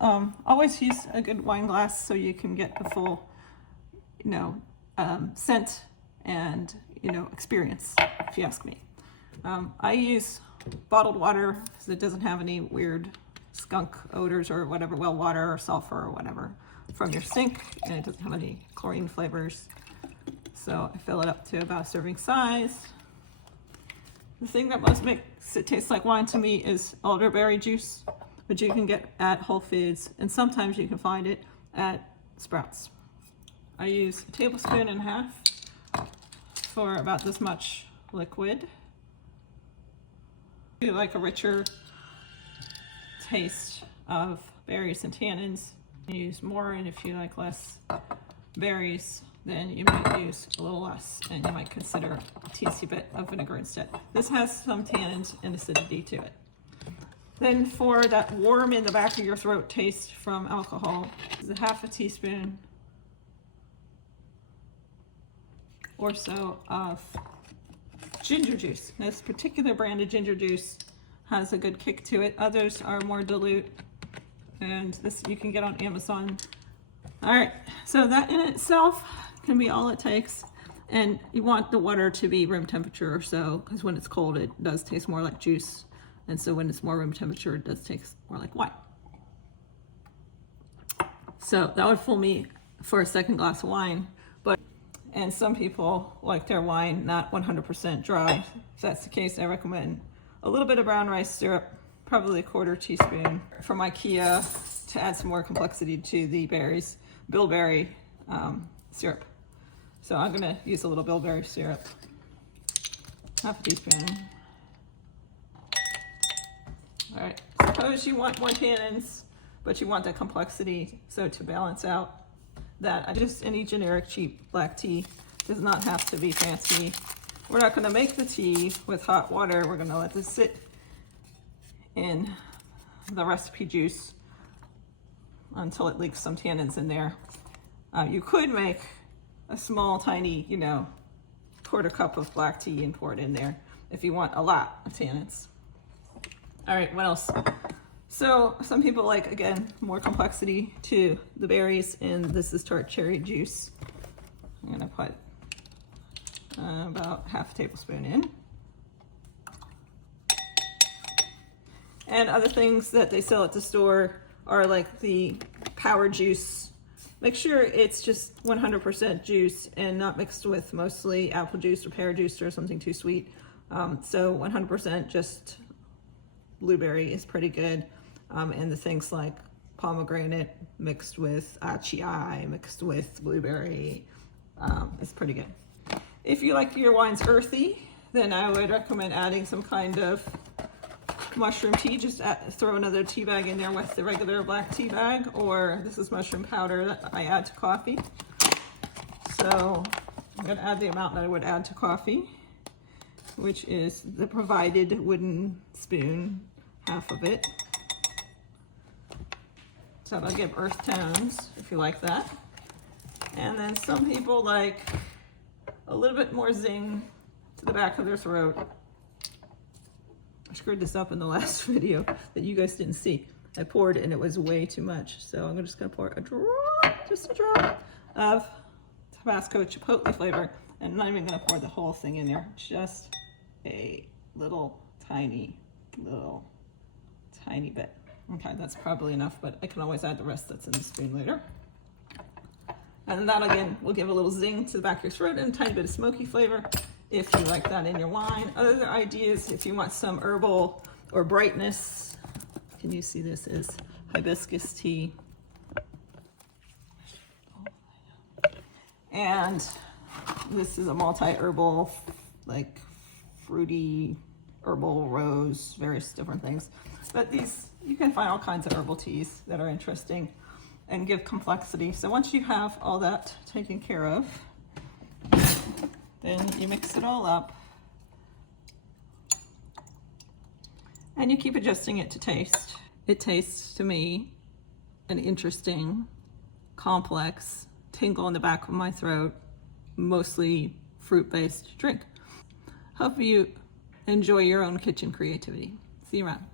always use a good wine glass so you can get the full, scent and, experience, if you ask me. I use bottled water because it doesn't have any weird skunk odors or whatever, well, water or sulfur or whatever from your sink, and it doesn't have any chlorine flavors. So I fill it up to about a serving size. The thing that most makes it taste like wine to me is elderberry juice, which you can get at Whole Foods, and sometimes you can find it at Sprouts. I use a tablespoon and a half for about this much liquid. If you like a richer taste of berries and tannins, you use more, and if you like less berries, then you might use a little less, and you might consider a teensy bit of vinegar instead. This has some tannins and acidity to it. Then for that warm in the back of your throat taste from alcohol, is a half a teaspoon or so of ginger juice. This particular brand of ginger juice has a good kick to it. Others are more dilute, and this you can get on Amazon. All right, so that in itself can be all it takes, and you want the water to be room temperature or so, because when it's cold it does taste more like juice, and so when it's more room temperature it does taste more like wine. So that would fool me for a second glass of wine, and some people like their wine not 100% dry. If that's the case, I recommend a little bit of brown rice syrup, probably a quarter teaspoon from IKEA, to add some more complexity to the berries, bilberry syrup. So I'm gonna use a little bilberry syrup, half a teaspoon. All right, suppose you want more tannins, but you want that complexity, so to balance out that, just any generic cheap black tea does not have to be fancy. We're not gonna make the tea with hot water. We're gonna let this sit in the recipe juice until it leaks some tannins in there. You could make a small, tiny, quarter cup of black tea and pour it in there if you want a lot of tannins. All right, what else? So some people like, again, more complexity to the berries, and this is tart cherry juice. I'm gonna put about half a tablespoon in. And other things that they sell at the store are like the power juice. Make sure it's just 100% juice and not mixed with mostly apple juice or pear juice or something too sweet. So 100% just blueberry is pretty good. And the things like pomegranate mixed with achii, mixed with blueberry, is pretty good. If you like your wines earthy, then I would recommend adding some kind of mushroom tea. Just throw another tea bag in there with the regular black tea bag, or this is mushroom powder that I add to coffee. So I'm going to add the amount that I would add to coffee, which is the provided wooden spoon, half of it. So that'll give earth tones, if you like that. And then some people like a little bit more zing to the back of their throat. I screwed this up in the last video that you guys didn't see. I poured and it was way too much. So I'm just gonna pour a drop, just a drop of Tabasco chipotle flavor. And I'm not even gonna pour the whole thing in there, just a little tiny bit. Okay, that's probably enough, but I can always add the rest that's in the spoon later. And that again will give a little zing to the back of your throat and a tiny bit of smoky flavor if you like that in your wine. Other ideas, if you want some herbal or brightness, can you see this is hibiscus tea. And this is a multi-herbal, like fruity, herbal, rose, various different things. But these, you can find all kinds of herbal teas that are interesting and give complexity. So once you have all that taken care of, then you mix it all up and you keep adjusting it to taste. It tastes to me an interesting, complex, tingle in the back of my throat, mostly fruit-based drink. Hope you enjoy your own kitchen creativity. See you around.